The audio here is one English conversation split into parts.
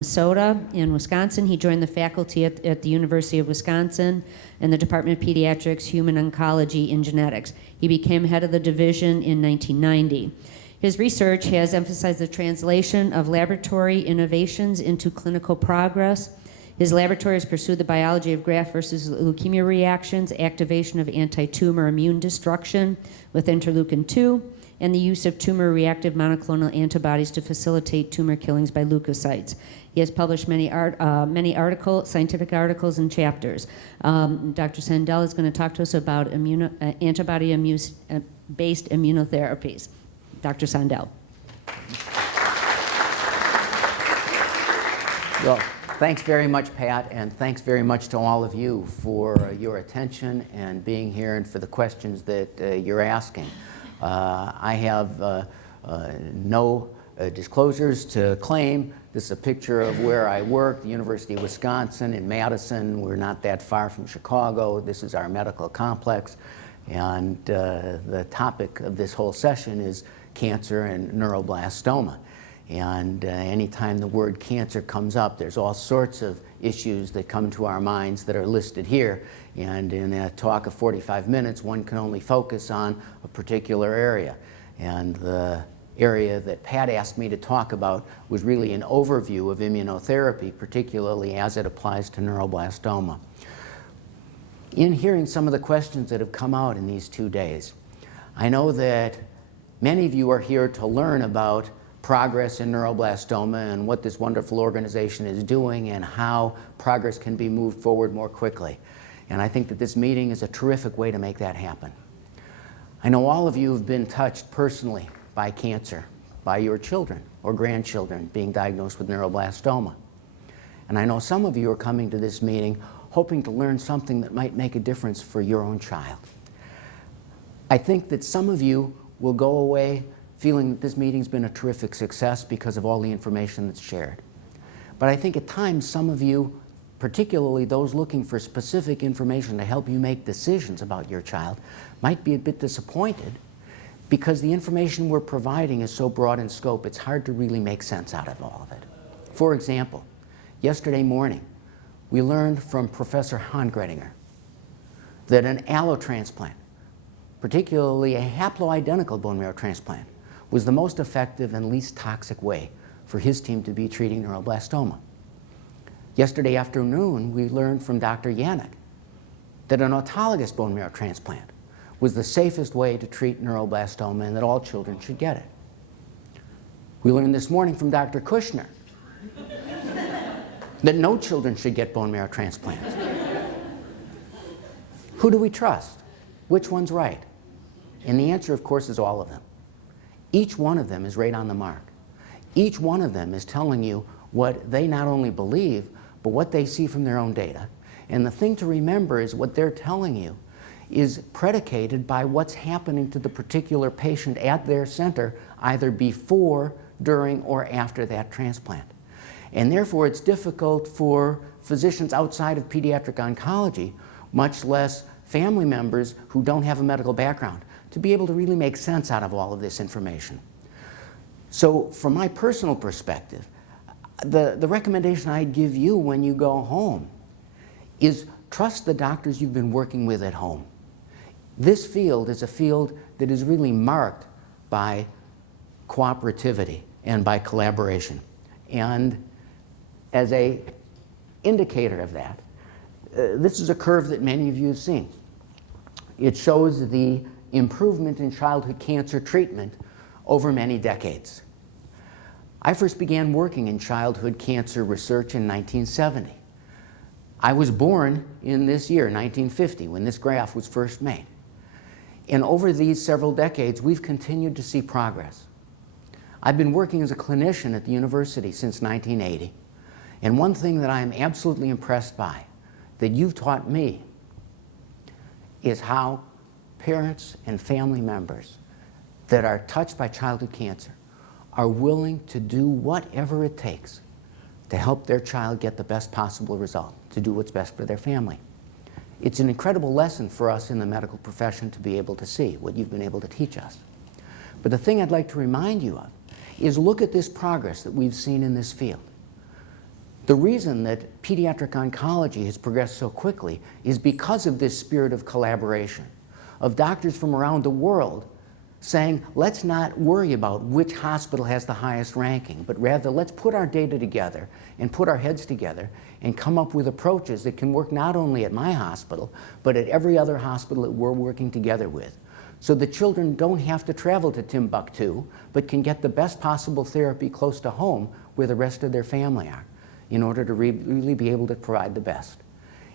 Minnesota and Wisconsin. He joined the faculty at the University of Wisconsin in the Department of Pediatrics, Human Oncology, and Genetics. He became head of the division in 1990. His research has emphasized the translation of laboratory innovations into clinical progress. His laboratory has pursued the biology of graft versus leukemia reactions, activation of anti-tumor immune destruction with interleukin-2, and the use of tumor-reactive monoclonal antibodies to facilitate tumor killings by leukocytes. He has published many scientific articles and chapters. Dr. Sondel is going to talk to us about antibody-based immunotherapies. Dr. Sondel. Well, thanks very much, Pat, and thanks very much to all of you for your attention and being here and for the questions that you're asking. I have no disclosures to claim. This is a picture of where I work, the University of Wisconsin in Madison. We're not that far from Chicago. This is our medical complex. And the topic of this whole session is cancer and neuroblastoma. And anytime the word cancer comes up, there's all sorts of issues that come to our minds that are listed here. And in a talk of 45 minutes, one can only focus on a particular area. And the area that Pat asked me to talk about was really an overview of immunotherapy, particularly as it applies to neuroblastoma. In hearing some of the questions that have come out in these 2 days, I know that many of you are here to learn about progress in neuroblastoma and what this wonderful organization is doing and how progress can be moved forward more quickly. And I think that this meeting is a terrific way to make that happen. I know all of you have been touched personally by cancer, by your children or grandchildren being diagnosed with neuroblastoma. And I know some of you are coming to this meeting hoping to learn something that might make a difference for your own child. I think that some of you will go away feeling that this meeting's been a terrific success because of all the information that's shared. But I think at times some of you, particularly those looking for specific information to help you make decisions about your child, might be a bit disappointed because the information we're providing is so broad in scope, it's hard to really make sense out of all of it. For example, yesterday morning, we learned from Professor Hongrettinger that an allotransplant, particularly a haploidentical bone marrow transplant, was the most effective and least toxic way for his team to be treating neuroblastoma. Yesterday afternoon, we learned from Dr. Yannick that an autologous bone marrow transplant was the safest way to treat neuroblastoma and that all children should get it. We learned this morning from Dr. Kushner that no children should get bone marrow transplants. Who do we trust? Which one's right? And the answer, of course, is all of them. Each one of them is right on the mark. Each one of them is telling you what they not only believe, but what they see from their own data. And the thing to remember is what they're telling you is predicated by what's happening to the particular patient at their center, either before, during, or after that transplant. And therefore, it's difficult for physicians outside of pediatric oncology, much less family members who don't have a medical background, to be able to really make sense out of all of this information. So from my personal perspective, the recommendation I'd give you when you go home is trust the doctors you've been working with at home. This field is a field that is really marked by cooperativity and by collaboration. And as an indicator of that, this is a curve that many of you have seen. It shows the improvement in childhood cancer treatment over many decades. I first began working in childhood cancer research in 1970. I was born in this year, 1950, when this graph was first made. And over these several decades, we've continued to see progress. I've been working as a clinician at the university since 1980. And one thing that I am absolutely impressed by, that you've taught me, is how parents and family members that are touched by childhood cancer are willing to do whatever it takes to help their child get the best possible result, to do what's best for their family. It's an incredible lesson for us in the medical profession to be able to see what you've been able to teach us. But the thing I'd like to remind you of is look at this progress that we've seen in this field. The reason that pediatric oncology has progressed so quickly is because of this spirit of collaboration, of doctors from around the world saying, let's not worry about which hospital has the highest ranking, but rather let's put our data together and put our heads together and come up with approaches that can work not only at my hospital, but at every other hospital that we're working together with. So the children don't have to travel to Timbuktu, but can get the best possible therapy close to home where the rest of their family are, in order to really be able to provide the best.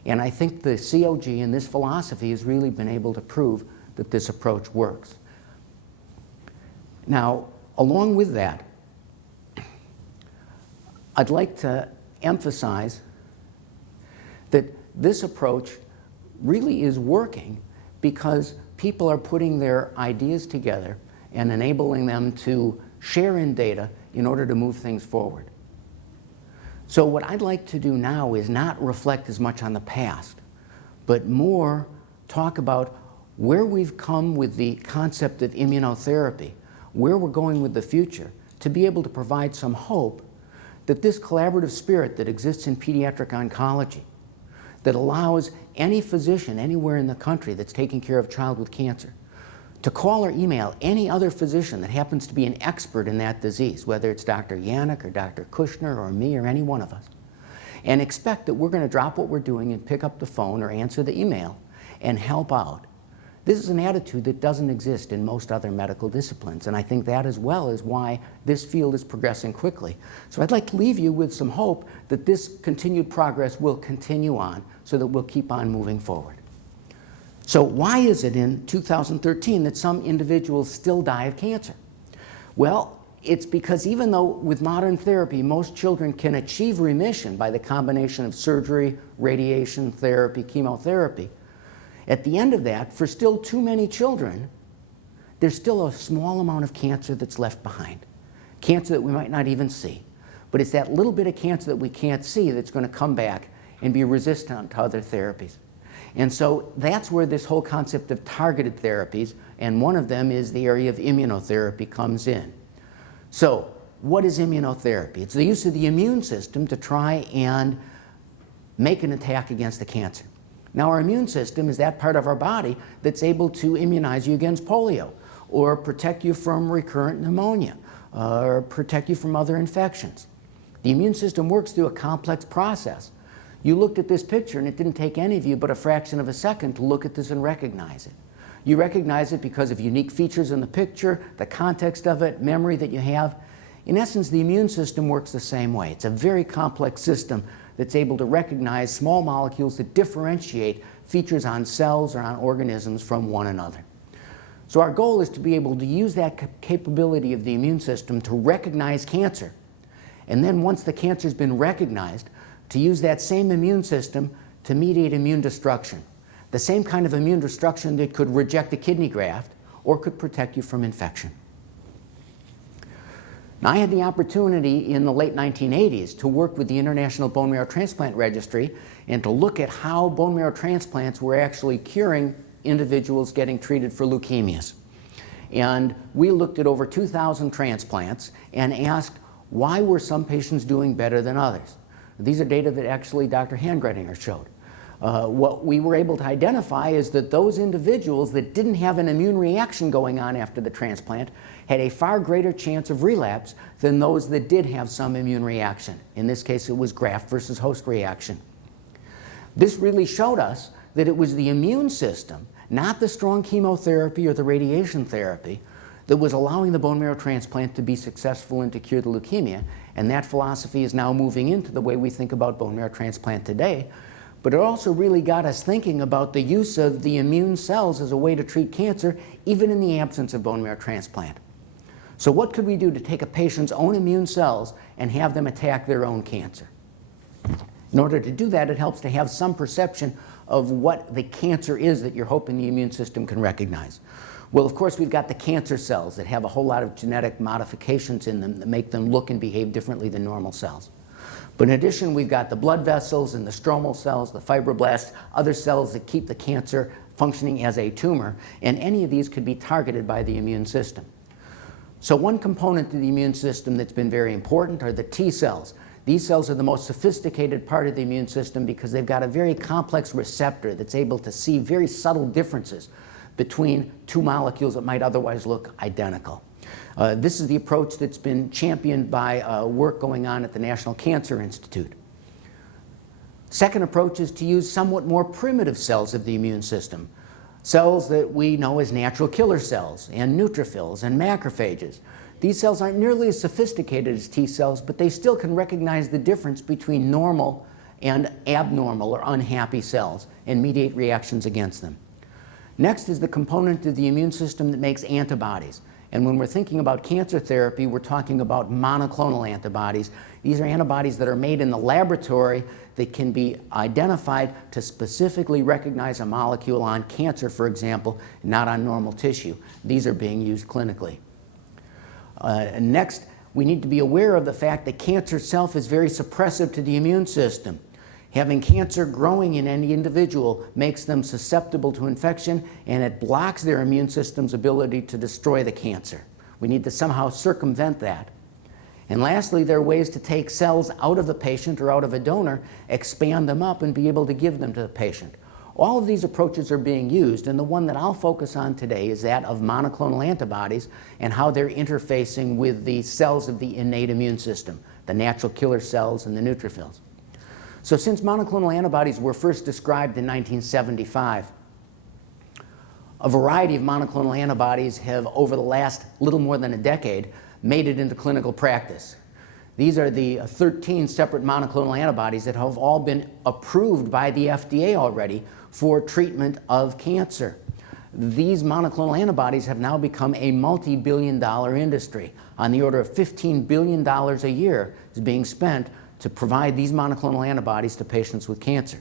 And I think the COG and this philosophy has really been able to prove that this approach works. Now, along with that, I'd like to emphasize that this approach really is working because people are putting their ideas together and enabling them to share in data in order to move things forward. So what I'd like to do now is not reflect as much on the past, but more talk about where we've come with the concept of immunotherapy, where we're going with the future, to be able to provide some hope that this collaborative spirit that exists in pediatric oncology, that allows any physician anywhere in the country that's taking care of a child with cancer to call or email any other physician that happens to be an expert in that disease, whether it's Dr. Yannick or Dr. Kushner or me or any one of us, and expect that we're going to drop what we're doing and pick up the phone or answer the email and help out. This is an attitude that doesn't exist in most other medical disciplines, and I think that as well is why this field is progressing quickly. So I'd like to leave you with some hope that this continued progress will continue on so that we'll keep on moving forward. So why is it in 2013 that some individuals still die of cancer? Well, it's because even though with modern therapy most children can achieve remission by the combination of surgery, radiation therapy, chemotherapy, at the end of that, for still too many children, there's still a small amount of cancer that's left behind. Cancer that we might not even see. But it's that little bit of cancer that we can't see that's going to come back and be resistant to other therapies. And so that's where this whole concept of targeted therapies, and one of them is the area of immunotherapy, comes in. So what is immunotherapy? It's the use of the immune system to try and make an attack against the cancer. Now, our immune system is that part of our body that's able to immunize you against polio, or protect you from recurrent pneumonia, or protect you from other infections. The immune system works through a complex process. You looked at this picture and it didn't take any of you but a fraction of a second to look at this and recognize it. You recognize it because of unique features in the picture, the context of it, memory that you have. In essence, the immune system works the same way. It's a very complex system that's able to recognize small molecules that differentiate features on cells or on organisms from one another. So our goal is to be able to use that capability of the immune system to recognize cancer. And then once the cancer's been recognized, to use that same immune system to mediate immune destruction. The same kind of immune destruction that could reject a kidney graft or could protect you from infection. Now, I had the opportunity in the late 1980s to work with the International Bone Marrow Transplant Registry and to look at how bone marrow transplants were actually curing individuals getting treated for leukemias. And we looked at over 2,000 transplants and asked, why were some patients doing better than others? These are data that actually Dr. Handgredinger showed. What we were able to identify is that those individuals that didn't have an immune reaction going on after the transplant had a far greater chance of relapse than those that did have some immune reaction. In this case, it was graft versus host reaction. This really showed us that it was the immune system, not the strong chemotherapy or the radiation therapy, that was allowing the bone marrow transplant to be successful and to cure the leukemia. And that philosophy is now moving into the way we think about bone marrow transplant today. But it also really got us thinking about the use of the immune cells as a way to treat cancer, even in the absence of bone marrow transplant. So what could we do to take a patient's own immune cells and have them attack their own cancer? In order to do that, it helps to have some perception of what the cancer is that you're hoping the immune system can recognize. Well, of course, we've got the cancer cells that have a whole lot of genetic modifications in them that make them look and behave differently than normal cells. But in addition, we've got the blood vessels and the stromal cells, the fibroblasts, other cells that keep the cancer functioning as a tumor, and any of these could be targeted by the immune system. So one component to the immune system that's been very important are the T cells. These cells are the most sophisticated part of the immune system because they've got a very complex receptor that's able to see very subtle differences between two molecules that might otherwise look identical. This is the approach that's been championed by work going on at the National Cancer Institute. Second approach is to use somewhat more primitive cells of the immune system, cells that we know as natural killer cells and neutrophils and macrophages. These cells aren't nearly as sophisticated as T cells, but they still can recognize the difference between normal and abnormal or unhappy cells and mediate reactions against them. Next is the component of the immune system that makes antibodies. And when we're thinking about cancer therapy, we're talking about monoclonal antibodies. These are antibodies that are made in the laboratory that can be identified to specifically recognize a molecule on cancer, for example, not on normal tissue. These are being used clinically. Next, we need to be aware of the fact that cancer itself is very suppressive to the immune system. Having cancer growing in any individual makes them susceptible to infection, and it blocks their immune system's ability to destroy the cancer. We need to somehow circumvent that. And lastly, there are ways to take cells out of the patient or out of a donor, expand them up, and be able to give them to the patient. All of these approaches are being used, and the one that I'll focus on today is that of monoclonal antibodies and how they're interfacing with the cells of the innate immune system, the natural killer cells and the neutrophils. So since monoclonal antibodies were first described in 1975, a variety of monoclonal antibodies have, over the last little more than a decade, made it into clinical practice. These are the 13 separate monoclonal antibodies that have all been approved by the FDA already for treatment of cancer. These monoclonal antibodies have now become a multi-billion-dollar industry. On the order of $15 billion a year is being spent to provide these monoclonal antibodies to patients with cancer.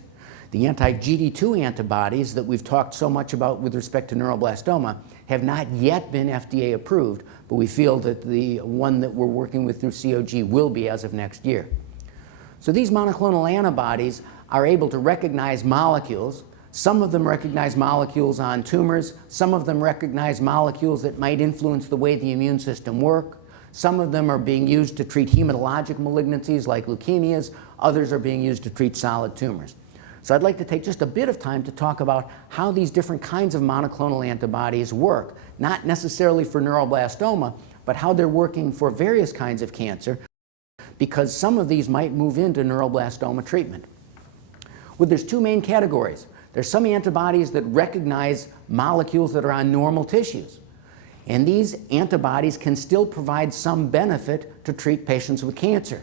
The anti-GD2 antibodies that we've talked so much about with respect to neuroblastoma have not yet been FDA approved, but we feel that the one that we're working with through COG will be as of next year. So these monoclonal antibodies are able to recognize molecules. Some of them recognize molecules on tumors. Some of them recognize molecules that might influence the way the immune system works. Some of them are being used to treat hematologic malignancies like leukemias. Others are being used to treat solid tumors. So I'd like to take just a bit of time to talk about how these different kinds of monoclonal antibodies work, not necessarily for neuroblastoma, but how they're working for various kinds of cancer, because some of these might move into neuroblastoma treatment. Well, there's two main categories. There's some antibodies that recognize molecules that are on normal tissues. And these antibodies can still provide some benefit to treat patients with cancer.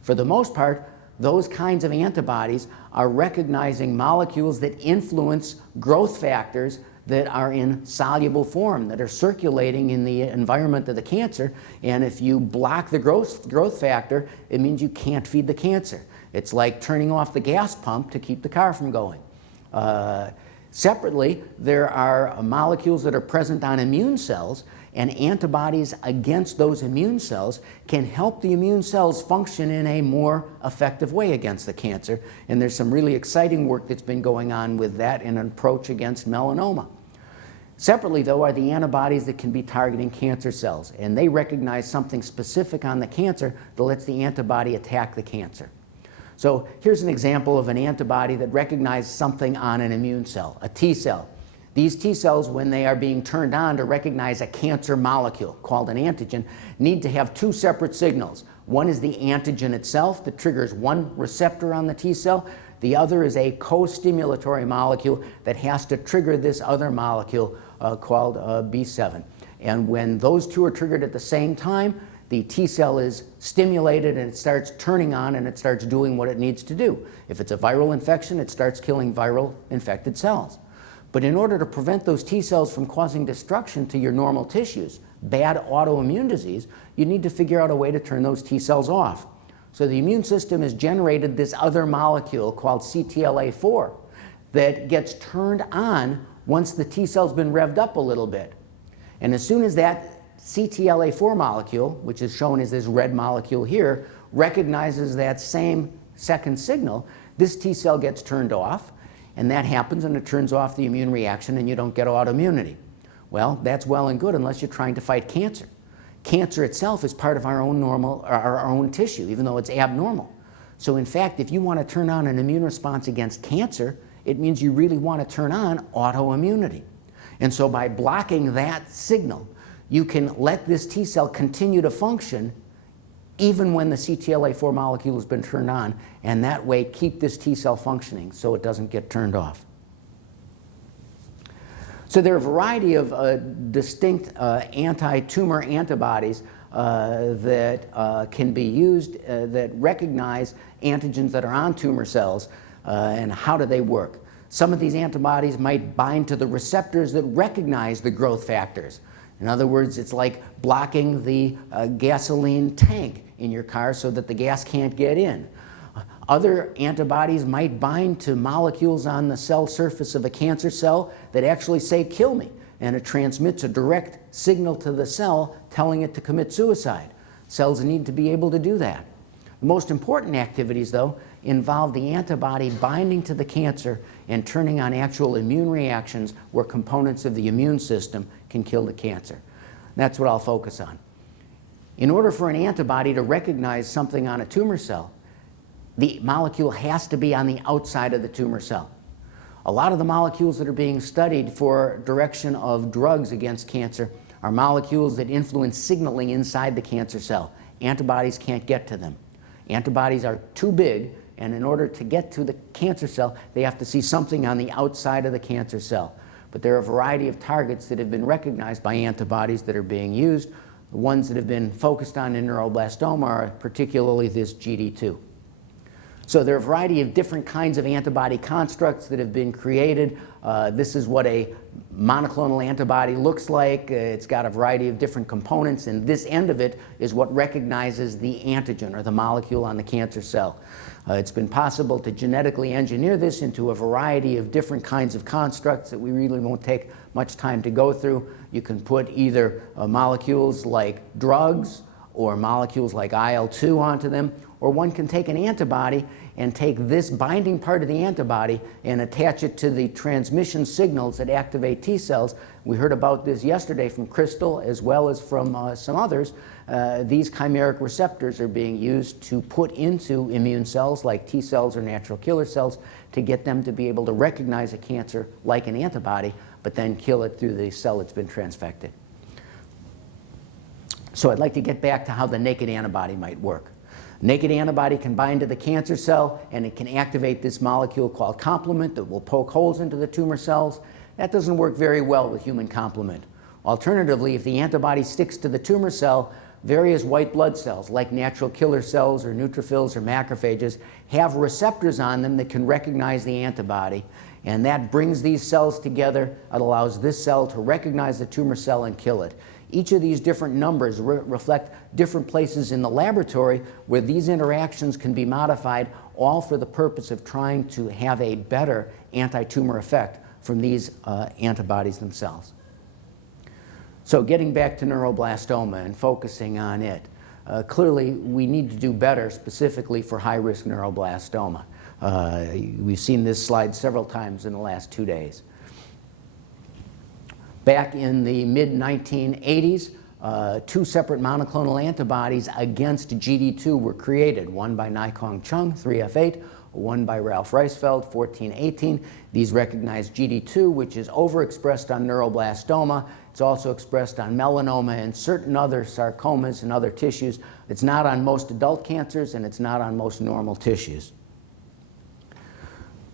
For the most part, those kinds of antibodies are recognizing molecules that influence growth factors that are in soluble form, that are circulating in the environment of the cancer. And if you block the growth factor, it means you can't feed the cancer. It's like turning off the gas pump to keep the car from going. Separately, there are molecules that are present on immune cells, and antibodies against those immune cells can help the immune cells function in a more effective way against the cancer. And there's some really exciting work that's been going on with that in an approach against melanoma. Separately, though, are the antibodies that can be targeting cancer cells, and they recognize something specific on the cancer that lets the antibody attack the cancer. So here's an example of an antibody that recognizes something on an immune cell, a T cell. These T cells, when they are being turned on to recognize a cancer molecule called an antigen, need to have two separate signals. One is the antigen itself that triggers one receptor on the T cell. The other is a co-stimulatory molecule that has to trigger this other molecule called B7. And when those two are triggered at the same time, the T cell is stimulated and it starts turning on and it starts doing what it needs to do. If it's a viral infection, it starts killing viral infected cells. But in order to prevent those T cells from causing destruction to your normal tissues, bad autoimmune disease, you need to figure out a way to turn those T cells off. So the immune system has generated this other molecule called CTLA4 that gets turned on once the T cell's been revved up a little bit. And as soon as that CTLA4 molecule, which is shown as this red molecule here, recognizes that same second signal, this T cell gets turned off, and that happens and it turns off the immune reaction and you don't get autoimmunity. Well, that's well and good unless you're trying to fight cancer. Cancer itself is part of our own tissue, even though it's abnormal. So in fact, if you want to turn on an immune response against cancer, it means you really want to turn on autoimmunity. And so by blocking that signal, you can let this T cell continue to function even when the CTLA-4 molecule has been turned on, and that way keep this T cell functioning so it doesn't get turned off. So there are a variety of distinct anti-tumor antibodies that can be used that recognize antigens that are on tumor cells, and how do they work. Some of these antibodies might bind to the receptors that recognize the growth factors. In other words, it's like blocking the gasoline tank in your car so that the gas can't get in. Other antibodies might bind to molecules on the cell surface of a cancer cell that actually say, kill me, and it transmits a direct signal to the cell telling it to commit suicide. Cells need to be able to do that. The most important activities, though, involve the antibody binding to the cancer and turning on actual immune reactions where components of the immune system can kill the cancer. That's what I'll focus on. In order for an antibody to recognize something on a tumor cell, the molecule has to be on the outside of the tumor cell. A lot of the molecules that are being studied for direction of drugs against cancer are molecules that influence signaling inside the cancer cell. Antibodies can't get to them. Antibodies are too big, and in order to get to the cancer cell, they have to see something on the outside of the cancer cell. But there are a variety of targets that have been recognized by antibodies that are being used. The ones that have been focused on in neuroblastoma are particularly this GD2. So there are a variety of different kinds of antibody constructs that have been created. This is what a monoclonal antibody looks like. It's got a variety of different components, and this end of it is what recognizes the antigen or the molecule on the cancer cell. It's been possible to genetically engineer this into a variety of different kinds of constructs that we really won't take much time to go through. You can put either molecules like drugs or molecules like IL-2 onto them, or one can take an antibody and take this binding part of the antibody and attach it to the transmission signals that activate T cells. We heard about this yesterday from Crystal as well as from some others. These chimeric receptors are being used to put into immune cells like T cells or natural killer cells to get them to be able to recognize a cancer like an antibody, but then kill it through the cell that's been transfected. So I'd like to get back to how the naked antibody might work. Naked antibody can bind to the cancer cell, and it can activate this molecule called complement that will poke holes into the tumor cells. That doesn't work very well with human complement. Alternatively, if the antibody sticks to the tumor cell, various white blood cells, like natural killer cells or neutrophils or macrophages, have receptors on them that can recognize the antibody, and that brings these cells together. It allows this cell to recognize the tumor cell and kill it. Each of these different numbers reflect different places in the laboratory where these interactions can be modified, all for the purpose of trying to have a better anti-tumor effect from these antibodies themselves. So getting back to neuroblastoma and focusing on it, clearly we need to do better specifically for high-risk neuroblastoma. We've seen this slide several times in the last 2 days. Back in the mid-1980s, 2 separate monoclonal antibodies against GD2 were created, one by Naikong Chung, 3F8, one by Ralph Reisfeld, 1418. These recognize GD2, which is overexpressed on neuroblastoma. It's also expressed on melanoma and certain other sarcomas and other tissues. It's not on most adult cancers, and it's not on most normal tissues.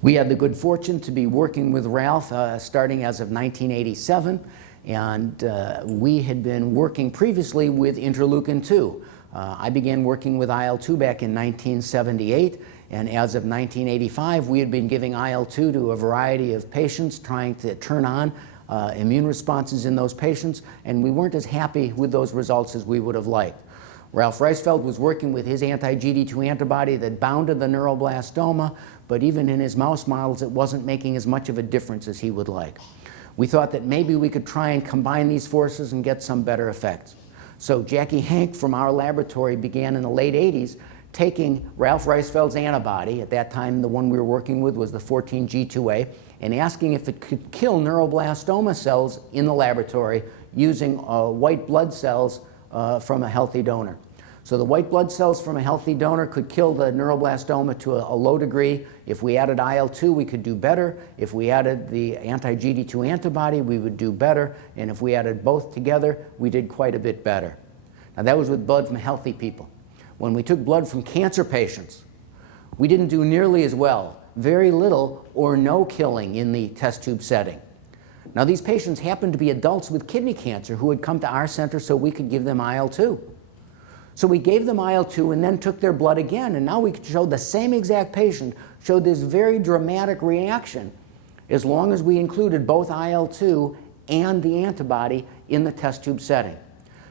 We had the good fortune to be working with Ralph starting as of 1987, and we had been working previously with interleukin-2. I began working with IL-2 back in 1978, and as of 1985, we had been giving IL-2 to a variety of patients, trying to turn on immune responses in those patients, and we weren't as happy with those results as we would have liked. Ralph Reisfeld was working with his anti-GD2 antibody that bounded the neuroblastoma, but even in his mouse models, it wasn't making as much of a difference as he would like. We thought that maybe we could try and combine these forces and get some better effects. So Jackie Hank from our laboratory began in the late 80s taking Ralph Reisfeld's antibody, at that time the one we were working with was the 14G2A, and asking if it could kill neuroblastoma cells in the laboratory using white blood cells from a healthy donor. So the white blood cells from a healthy donor could kill the neuroblastoma to a low degree. If we added IL-2, we could do better. If we added the anti-GD2 antibody, we would do better. And if we added both together, we did quite a bit better. Now that was with blood from healthy people. When we took blood from cancer patients, we didn't do nearly as well. Very little or no killing in the test tube setting. Now these patients happened to be adults with kidney cancer who had come to our center so we could give them IL-2. So we gave them IL-2 and then took their blood again, and now we could show the same exact patient showed this very dramatic reaction as long as we included both IL-2 and the antibody in the test tube setting.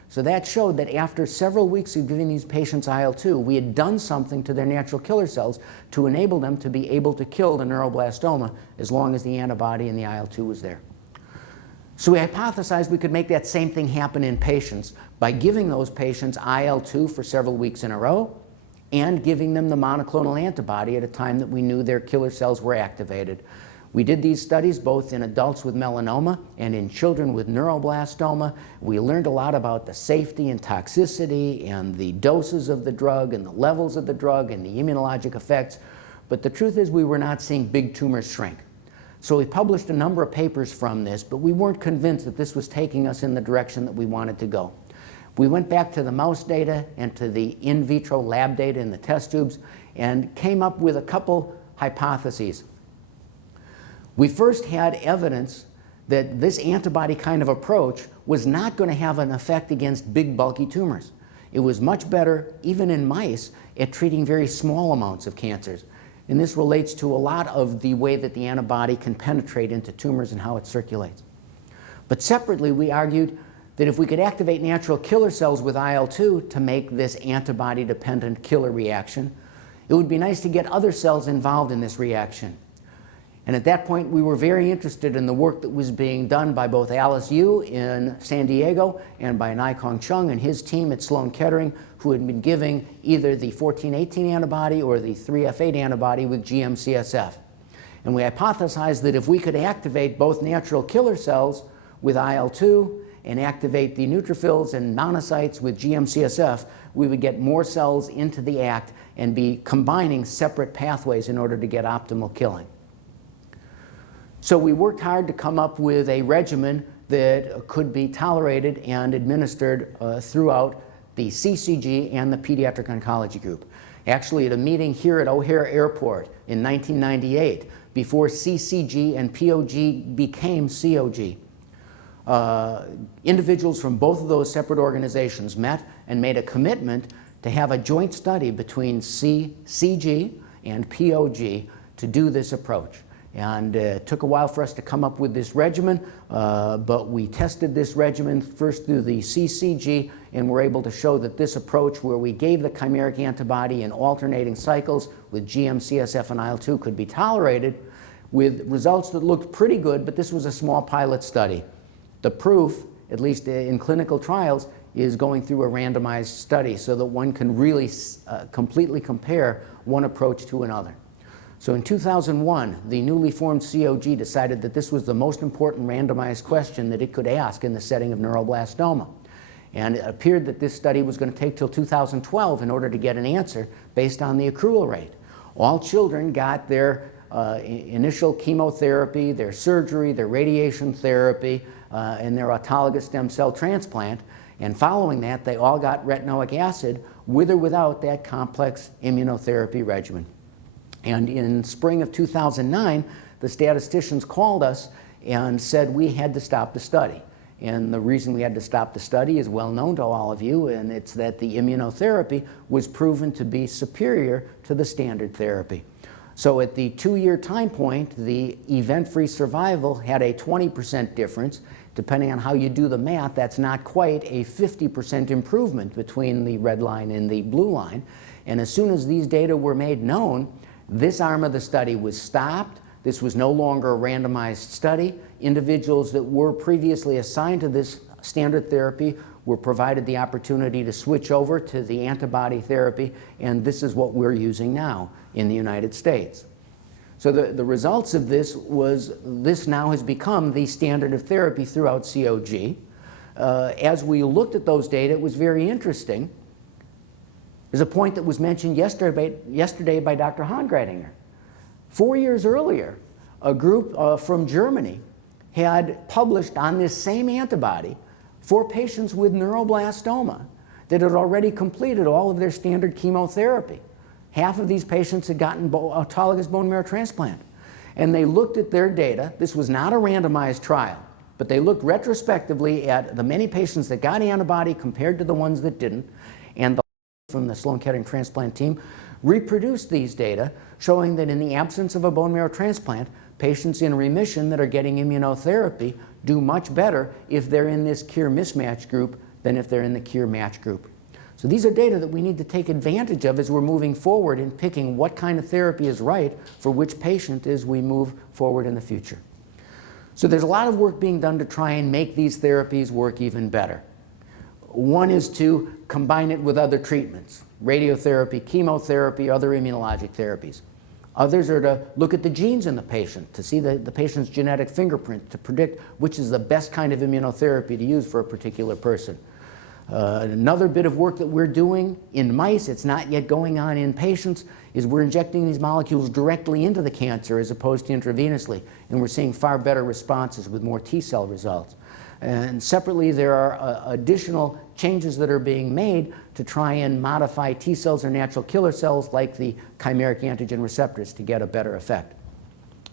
So that showed that after several weeks of giving these patients IL-2, we had done something to their natural killer cells to enable them to be able to kill the neuroblastoma as long as the antibody and the IL-2 was there. So we hypothesized we could make that same thing happen in patients by giving those patients IL-2 for several weeks in a row and giving them the monoclonal antibody at a time that we knew their killer cells were activated. We did these studies both in adults with melanoma and in children with neuroblastoma. We learned a lot about the safety and toxicity and the doses of the drug and the levels of the drug and the immunologic effects. But the truth is we were not seeing big tumors shrink. So we published a number of papers from this, but we weren't convinced that this was taking us in the direction that we wanted to go. We went back to the mouse data and to the in vitro lab data in the test tubes and came up with a couple hypotheses. We first had evidence that this antibody kind of approach was not going to have an effect against big bulky tumors. It was much better, even in mice, at treating very small amounts of cancers. And this relates to a lot of the way that the antibody can penetrate into tumors and how it circulates. But separately, we argued that if we could activate natural killer cells with IL-2 to make this antibody-dependent killer reaction, it would be nice to get other cells involved in this reaction. And at that point, we were very interested in the work that was being done by both Alice Yu in San Diego and by Nai-Kong Chung and his team at Sloan Kettering, who had been giving either the 1418 antibody or the 3F8 antibody with GM-CSF. And we hypothesized that if we could activate both natural killer cells with IL-2 and activate the neutrophils and monocytes with GM-CSF, we would get more cells into the act and be combining separate pathways in order to get optimal killing. So we worked hard to come up with a regimen that could be tolerated and administered throughout the CCG and the Pediatric Oncology Group. Actually, at a meeting here at O'Hare Airport in 1998, before CCG and POG became COG, individuals from both of those separate organizations met and made a commitment to have a joint study between CCG and POG to do this approach. And it took a while for us to come up with this regimen, but we tested this regimen first through the CCG and were able to show that this approach, where we gave the chimeric antibody in alternating cycles with GM-CSF and IL-2, could be tolerated with results that looked pretty good, but this was a small pilot study. The proof, at least in clinical trials, is going through a randomized study so that one can really completely compare one approach to another. So in 2001, the newly formed COG decided that this was the most important randomized question that it could ask in the setting of neuroblastoma. And it appeared that this study was going to take till 2012 in order to get an answer based on the accrual rate. All children got their initial chemotherapy, their surgery, their radiation therapy, and their autologous stem cell transplant. And following that, they all got retinoic acid with or without that complex immunotherapy regimen. And in spring of 2009, the statisticians called us and said we had to stop the study. And the reason we had to stop the study is well known to all of you, and it's that the immunotherapy was proven to be superior to the standard therapy. So at the 2-year time point, the event-free survival had a 20% difference. Depending on how you do the math, that's not quite a 50% improvement between the red line and the blue line. And as soon as these data were made known, this arm of the study was stopped. This was no longer a randomized study. Individuals that were previously assigned to this standard therapy were provided the opportunity to switch over to the antibody therapy, and this is what we're using now in the United States. So the results of this was this now has become the standard of therapy throughout COG. As we looked at those data, it was very interesting is a point that was mentioned yesterday by Dr. Hongradinger. 4 years earlier, a group from Germany had published on this same antibody for patients with neuroblastoma that had already completed all of their standard chemotherapy. Half of these patients had gotten autologous bone marrow transplant. And they looked at their data. This was not a randomized trial, but they looked retrospectively at the many patients that got antibody compared to the ones that didn't. And the from the Sloan Kettering transplant team reproduced these data, showing that in the absence of a bone marrow transplant, patients in remission that are getting immunotherapy do much better if they're in this cure mismatch group than if they're in the cure match group. So these are data that we need to take advantage of as we're moving forward in picking what kind of therapy is right for which patient as we move forward in the future. So there's a lot of work being done to try and make these therapies work even better. One is to combine it with other treatments, radiotherapy, chemotherapy, other immunologic therapies. Others are to look at the genes in the patient, to see the patient's genetic fingerprint, to predict which is the best kind of immunotherapy to use for a particular person. Another bit of work that we're doing in mice, it's not yet going on in patients, is we're injecting these molecules directly into the cancer as opposed to intravenously, and we're seeing far better responses with more T-cell results. And separately, there are additional changes that are being made to try and modify T-cells or natural killer cells like the chimeric antigen receptors to get a better effect.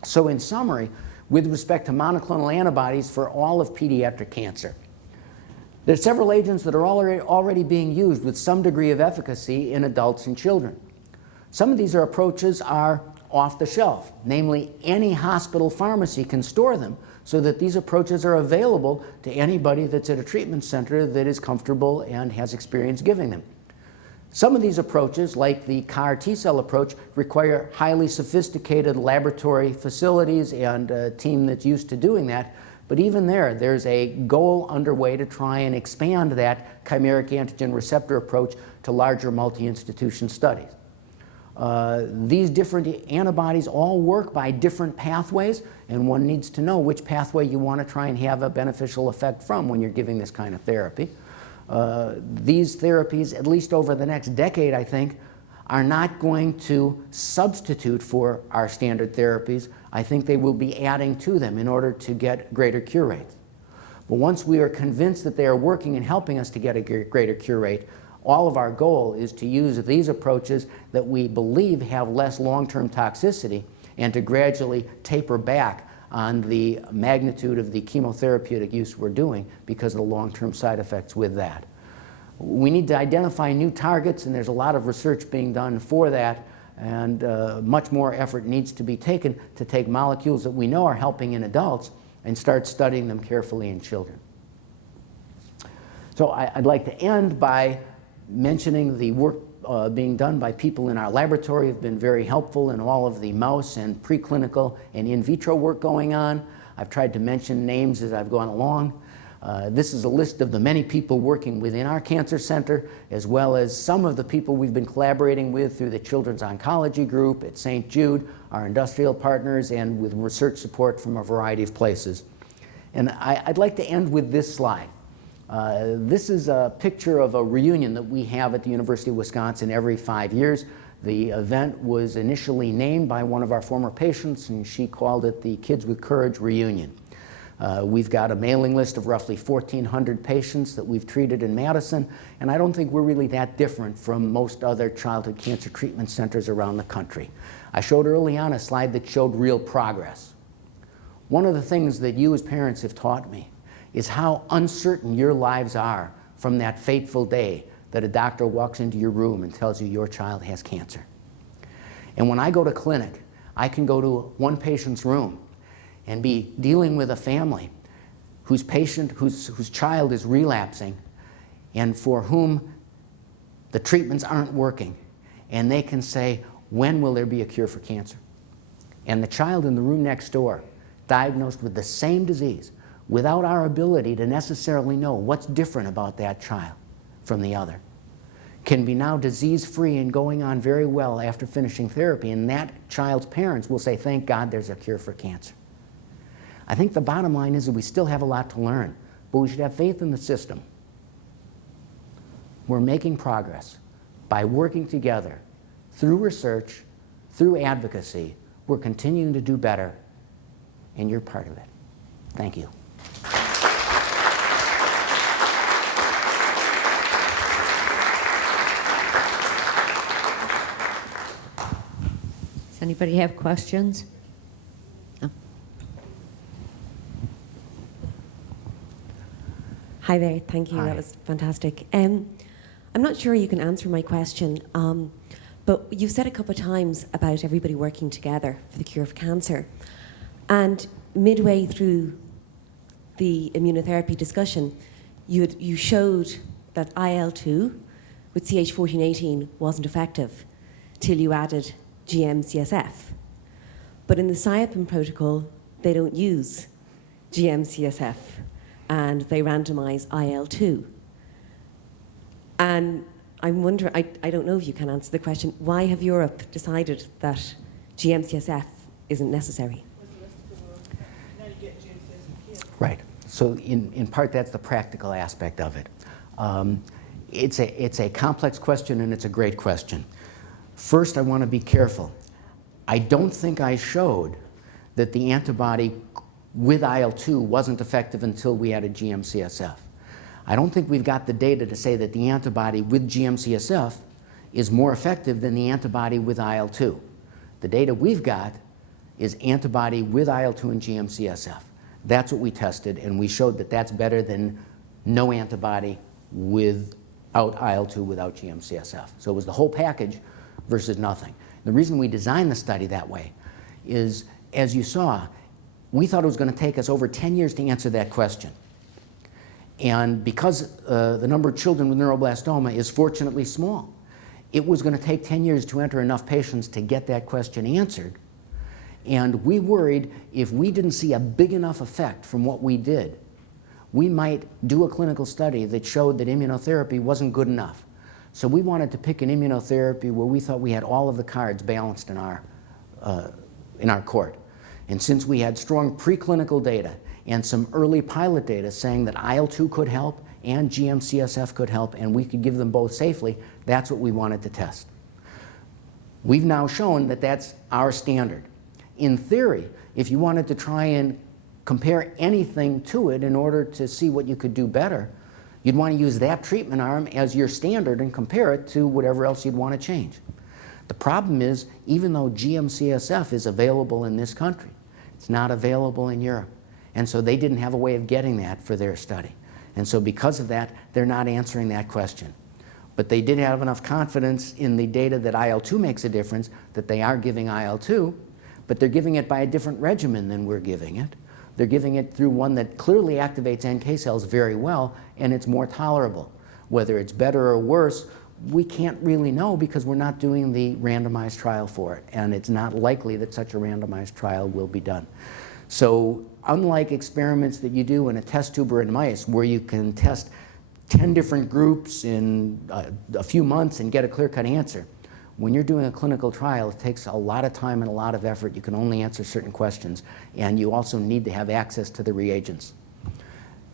So in summary, with respect to monoclonal antibodies for all of pediatric cancer, there are several agents that are already being used with some degree of efficacy in adults and children. Some of these approaches are off the shelf, namely any hospital pharmacy can store them so that these approaches are available to anybody that's at a treatment center that is comfortable and has experience giving them. Some of these approaches, like the CAR T-cell approach, require highly sophisticated laboratory facilities and a team that's used to doing that. But even there's a goal underway to try and expand that chimeric antigen receptor approach to larger multi-institution studies. These different antibodies all work by different pathways, and one needs to know which pathway you want to try and have a beneficial effect from when you're giving this kind of therapy. These therapies, at least over the next decade, I think, are not going to substitute for our standard therapies. I think they will be adding to them in order to get greater cure rates. But once we are convinced that they are working and helping us to get a greater cure rate, all of our goal is to use these approaches that we believe have less long-term toxicity and to gradually taper back on the magnitude of the chemotherapeutic use we're doing because of the long-term side effects with that. We need to identify new targets, and there's a lot of research being done for that, and much more effort needs to be taken to take molecules that we know are helping in adults and start studying them carefully in children. So I'd like to end by mentioning the work being done by people in our laboratory have been very helpful in all of the mouse and preclinical and in vitro work going on. I've tried to mention names as I've gone along. This is a list of the many people working within our cancer center, as well as some of the people we've been collaborating with through the Children's Oncology Group at St. Jude, our industrial partners, and with research support from a variety of places. And I'd like to end with this slide. This is a picture of a reunion that we have at the University of Wisconsin every 5 years. The event was initially named by one of our former patients, and she called it the Kids with Courage Reunion. We've got a mailing list of roughly 1,400 patients that we've treated in Madison, and I don't think we're really that different from most other childhood cancer treatment centers around the country. I showed early on a slide that showed real progress. One of the things that you as parents have taught me is how uncertain your lives are from that fateful day that a doctor walks into your room and tells you your child has cancer. And when I go to clinic, I can go to one patient's room and be dealing with a family whose child is relapsing and for whom the treatments aren't working. And they can say, when will there be a cure for cancer? And the child in the room next door, diagnosed with the same disease, without our ability to necessarily know what's different about that child from the other, can be now disease-free and going on very well after finishing therapy, and that child's parents will say, thank God there's a cure for cancer. I think the bottom line is that we still have a lot to learn, but we should have faith in the system. We're making progress. by working together through research, through advocacy, we're continuing to do better, and you're part of it. Thank you. Does anybody have questions? No. Hi there, thank you, Hi. that was fantastic. I'm not sure you can answer my question, but you've said a couple of times about everybody working together for the cure of cancer. And midway through the immunotherapy discussion, you showed that IL-2 with CH1418 wasn't effective till you added GM-CSF. But in the CIAPIN protocol, they don't use GM-CSF, and they randomize IL-2. And I'm wondering, I don't know if you can answer the question, why have Europe decided that GM-CSF isn't necessary? Right. So in part, that's the practical aspect of it. It's a complex question, and it's a great question. First, I want to be careful. I don't think I showed that the antibody with IL-2 wasn't effective until we added GM-CSF. I don't think we've got the data to say that the antibody with GM-CSF is more effective than the antibody with IL-2. The data we've got is antibody with IL-2 and GM-CSF. That's what we tested, and we showed that that's better than no antibody without IL-2 without GM-CSF. So it was the whole package versus nothing. The reason we designed the study that way is, as you saw, we thought it was going to take us over 10 years to answer that question. And because the number of children with neuroblastoma is fortunately small, it was going to take 10 years to enter enough patients to get that question answered. And we worried if we didn't see a big enough effect from what we did, we might do a clinical study that showed that immunotherapy wasn't good enough. So we wanted to pick an immunotherapy where we thought we had all of the cards balanced in our court. And since we had strong preclinical data and some early pilot data saying that IL-2 could help and GM-CSF could help, and we could give them both safely, that's what we wanted to test. We've now shown that that's our standard. In theory, if you wanted to try and compare anything to it in order to see what you could do better, you'd want to use that treatment arm as your standard and compare it to whatever else you'd want to change. The problem is, even though GM-CSF is available in this country, it's not available in Europe. And so they didn't have a way of getting that for their study. And so because of that, they're not answering that question. But they did have enough confidence in the data that IL-2 makes a difference that they are giving IL-2, but they're giving it by a different regimen than we're giving it. They're giving it through one that clearly activates NK cells very well, and it's more tolerable. Whether it's better or worse, we can't really know because we're not doing the randomized trial for it, and it's not likely that such a randomized trial will be done. So unlike experiments that you do in a test tube or in mice where you can test 10 different groups in a few months and get a clear-cut answer, when you're doing a clinical trial, it takes a lot of time and a lot of effort. You can only answer certain questions, and you also need to have access to the reagents.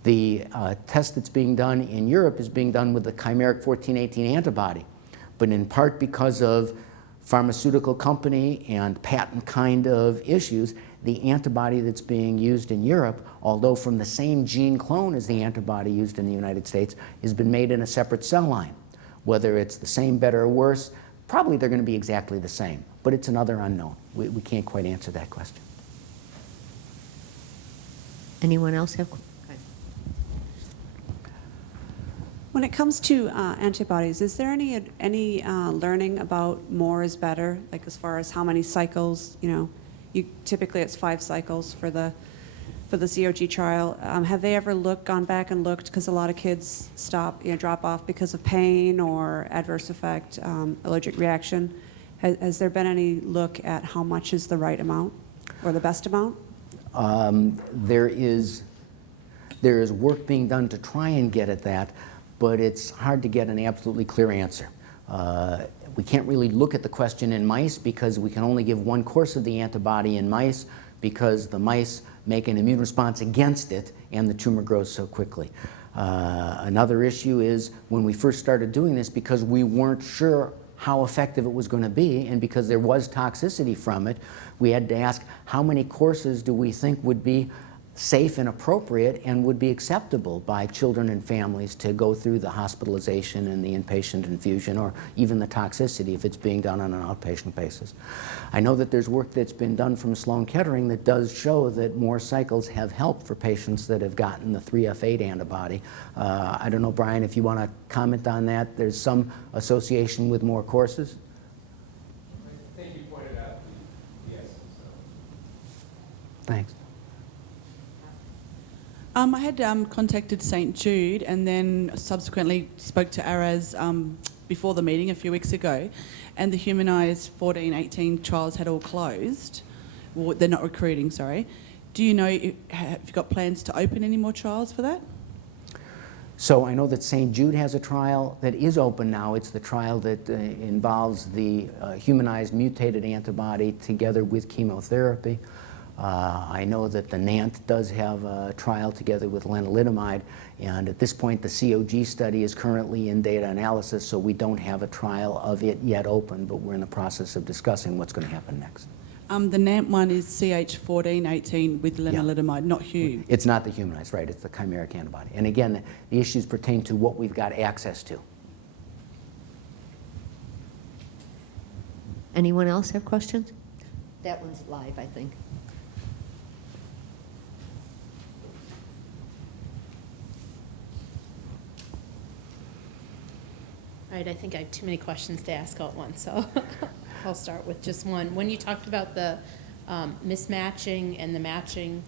The test that's being done in Europe is being done with the chimeric 1418 antibody, but in part because of pharmaceutical company and patent kind of issues, the antibody that's being used in Europe, although from the same gene clone as the antibody used in the United States, has been made in a separate cell line. Whether it's the same, better, or worse, probably they're going to be exactly the same, but it's another unknown. We can't quite answer that question. Anyone else have? When it comes to antibodies, is there any learning about more is better, like as far as how many cycles? Typically it's 5 cycles for the COG trial. Have they ever gone back and looked, because a lot of kids drop off because of pain or adverse effect, allergic reaction? Has there been any look at how much is the right amount or the best amount? There is work being done to try and get at that, but it's hard to get an absolutely clear answer. We can't really look at the question in mice because we can only give one course of the antibody in mice because the mice make an immune response against it and the tumor grows so quickly. Another issue is when we first started doing this, because we weren't sure how effective it was going to be, and because there was toxicity from it, we had to ask how many courses do we think would be safe and appropriate and would be acceptable by children and families to go through the hospitalization and the inpatient infusion, or even the toxicity if it's being done on an outpatient basis. I know that there's work that's been done from Sloan Kettering that does show that more cycles have helped for patients that have gotten the 3F8 antibody. I don't know, Brian, if you want to comment on that. There's some association with more courses. I think you pointed out, yes. So. Thanks. I had contacted St Jude and then subsequently spoke to ARAS before the meeting a few weeks ago, and the humanised 14-18 trials had all closed. Well, they're not recruiting, sorry. Do you know, have you got plans to open any more trials for that? So I know that St. Jude has a trial that is open now. It's the trial that involves the humanized mutated antibody together with chemotherapy. I know that the NANT does have a trial together with lenalidomide, and at this point the COG study is currently in data analysis, so we don't have a trial of it yet open, but we're in the process of discussing what's going to happen next. The NAMP one is CH14-18 with lenalidomide, not HUE. It's not the humanized, right, it's the chimeric antibody. And again, the issues pertain to what we've got access to. Anyone else have questions? That one's live, I think. All right, I think I have too many questions to ask all at once, so I'll start with just one. When you talked about the mismatching and the matching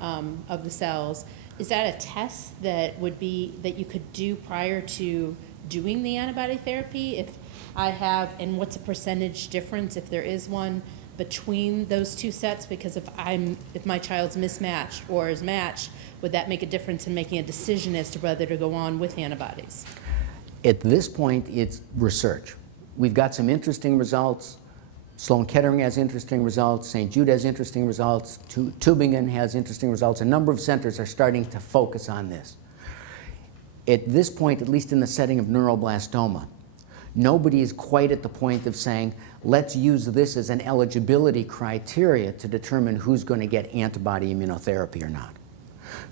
of the cells, is that a test that would be, that you could do prior to doing the antibody therapy? If I have, and what's a percentage difference, if there is one, between those two sets? Because if my child's mismatched or is matched, would that make a difference in making a decision as to whether to go on with antibodies? At this point, it's research. We've got some interesting results. Sloan Kettering has interesting results. St. Jude has interesting results. Tübingen has interesting results. A number of centers are starting to focus on this. At this point, at least in the setting of neuroblastoma, nobody is quite at the point of saying, let's use this as an eligibility criteria to determine who's going to get antibody immunotherapy or not.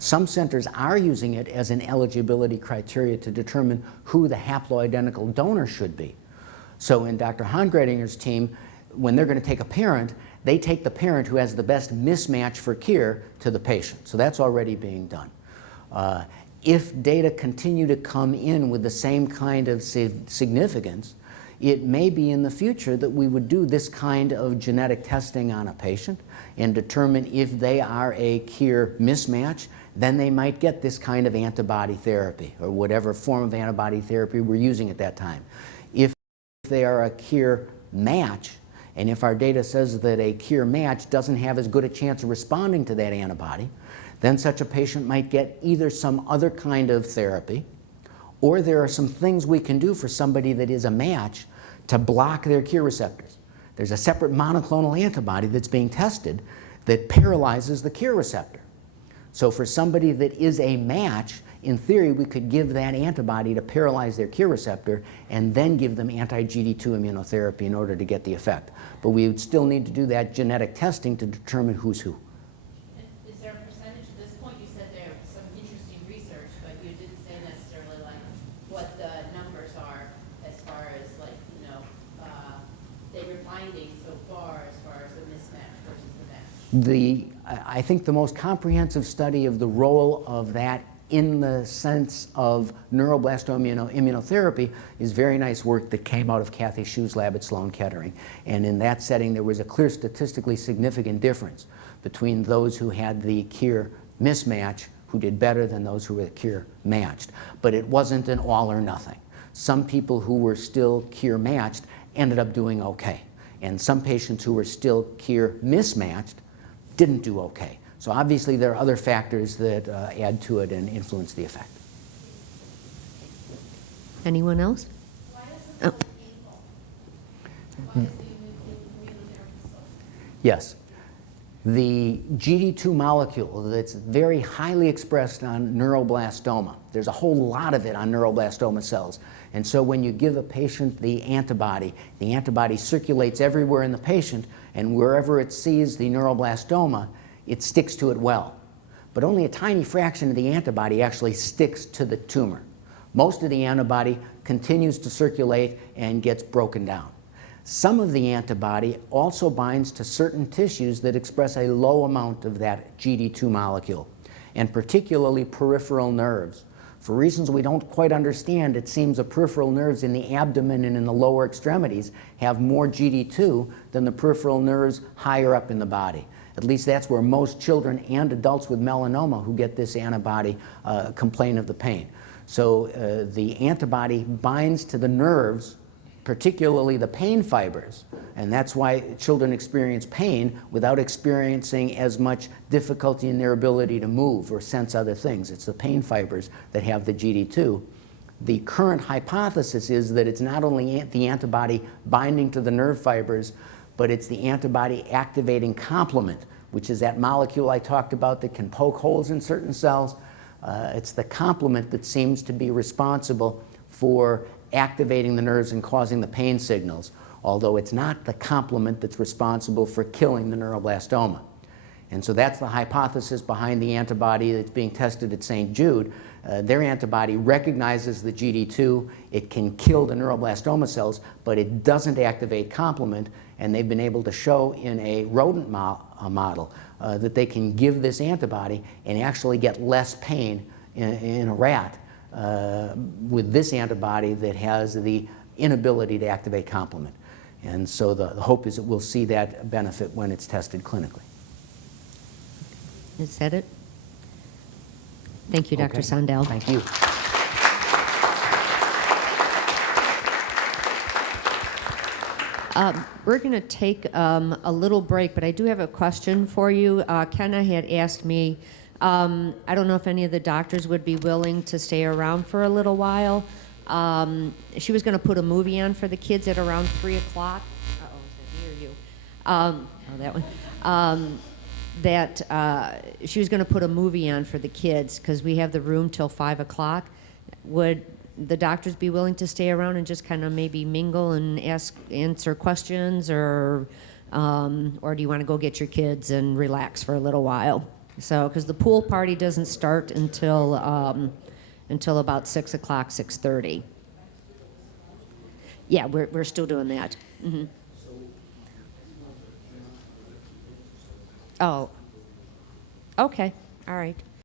Some centers are using it as an eligibility criteria to determine who the haploidentical donor should be. So in Dr. Hongredinger's team, when they're going to take a parent, they take the parent who has the best mismatch for cure to the patient. So that's already being done. If data continue to come in with the same kind of significance, it may be in the future that we would do this kind of genetic testing on a patient and determine if they are a KIR mismatch, then they might get this kind of antibody therapy or whatever form of antibody therapy we're using at that time. If they are a KIR match, and if our data says that a KIR match doesn't have as good a chance of responding to that antibody, then such a patient might get either some other kind of therapy, or there are some things we can do for somebody that is a match to block their KIR receptors. There's a separate monoclonal antibody that's being tested that paralyzes the KIR receptor. So for somebody that is a match, in theory, we could give that antibody to paralyze their KIR receptor and then give them anti-GD2 immunotherapy in order to get the effect. But we would still need to do that genetic testing to determine who's who. Is there a percentage at this point? You said there was some interesting research, but you didn't say necessarily like what the numbers are as far as like, you know, they were finding so far as the mismatch versus the match. I think the most comprehensive study of the role of that in the sense of neuroblastoma immunotherapy is very nice work that came out of Kathy Schu's lab at Sloan Kettering. And in that setting, there was a clear statistically significant difference between those who had the KIR mismatch, who did better than those who were KIR matched. But it wasn't an all or nothing. Some people who were still KIR matched ended up doing okay. And some patients who were still KIR mismatched didn't do okay. So obviously there are other factors that add to it and influence the effect. Anyone else? Why is it so painful? Why is the immunotherapy so? Yes. the GD2 molecule that's very highly expressed on neuroblastoma. There's a whole lot of it on neuroblastoma cells. And so when you give a patient the antibody circulates everywhere in the patient, and wherever it sees the neuroblastoma, it sticks to it well. But only a tiny fraction of the antibody actually sticks to the tumor. Most of the antibody continues to circulate and gets broken down. Some of the antibody also binds to certain tissues that express a low amount of that GD2 molecule, and particularly peripheral nerves. For reasons we don't quite understand, it seems the peripheral nerves in the abdomen and in the lower extremities have more GD2 than the peripheral nerves higher up in the body. At least that's where most children and adults with melanoma who get this antibody complain of the pain. So the antibody binds to the nerves, particularly the pain fibers, and that's why children experience pain without experiencing as much difficulty in their ability to move or sense other things. It's the pain fibers that have the GD2. The current hypothesis is that it's not only the antibody binding to the nerve fibers, but it's the antibody activating complement, which is that molecule I talked about that can poke holes in certain cells. It's the complement that seems to be responsible for activating the nerves and causing the pain signals, although it's not the complement that's responsible for killing the neuroblastoma. And so that's the hypothesis behind the antibody that's being tested at St. Jude. Their antibody recognizes the GD2, it can kill the neuroblastoma cells, but it doesn't activate complement, and they've been able to show in a rodent model that they can give this antibody and actually get less pain in a rat with this antibody that has the inability to activate complement. And so the hope is that we'll see that benefit when it's tested clinically. Is that it? Thank you, Dr. Okay. Sondel. Thank you. We're going to take a little break, but I do have a question for you. Kenna had asked me, I don't know if any of the doctors would be willing to stay around for a little while. She was going to put a movie on for the kids at around 3 o'clock. Uh-oh, is that me or you? Oh, that one. She was going to put a movie on for the kids because we have the room till 5 o'clock. Would the doctors be willing to stay around and just kind of maybe mingle and answer questions, or do you want to go get your kids and relax for a little while? So, because the pool party doesn't start until about 6 o'clock, 6:30. Yeah, we're still doing that. Mm-hmm. Oh, okay, all right.